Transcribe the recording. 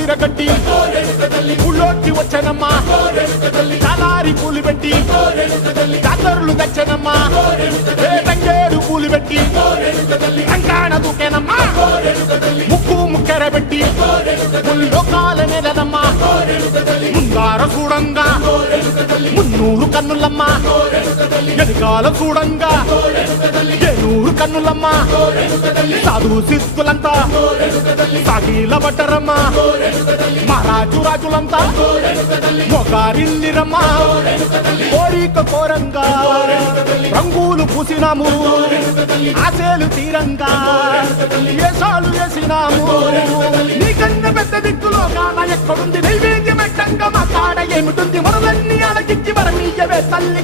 విరగట్టి ఊళ్ళోకి వచ్చనమ్మా చాలారి పూలు పెట్టి జాతరులు తెచ్చనమ్మా తంగేడు పూలు పెట్టి రంగాణ దూకేనమ్మా ముక్కు ముక్కెర పెట్టి ముల్లోకాల నెలనమ్మా ముందార చూడంగా మున్నూరు కన్నులమ్మా ఎనకాల చూడంగా ఏనూరు కన్నులమ్మా సాధు సిద్ధులంతా సాగిల పట్టరమ్మా మహారాజు రాజులంతా మొగారిల్లిరమ్మా కోరిక కోరంగా రంగులు పూసినాము ఆశలు తీరంగా ఏసాలు వేసినాము నీకన్నా పెద్ద దిక్కులో కాన ఎక్కడుంది నైవేద్యం ఎట్టంగా మా కాడ ఏమిటుంది మనలన్నీ అలకించి మరమీయవే తల్లి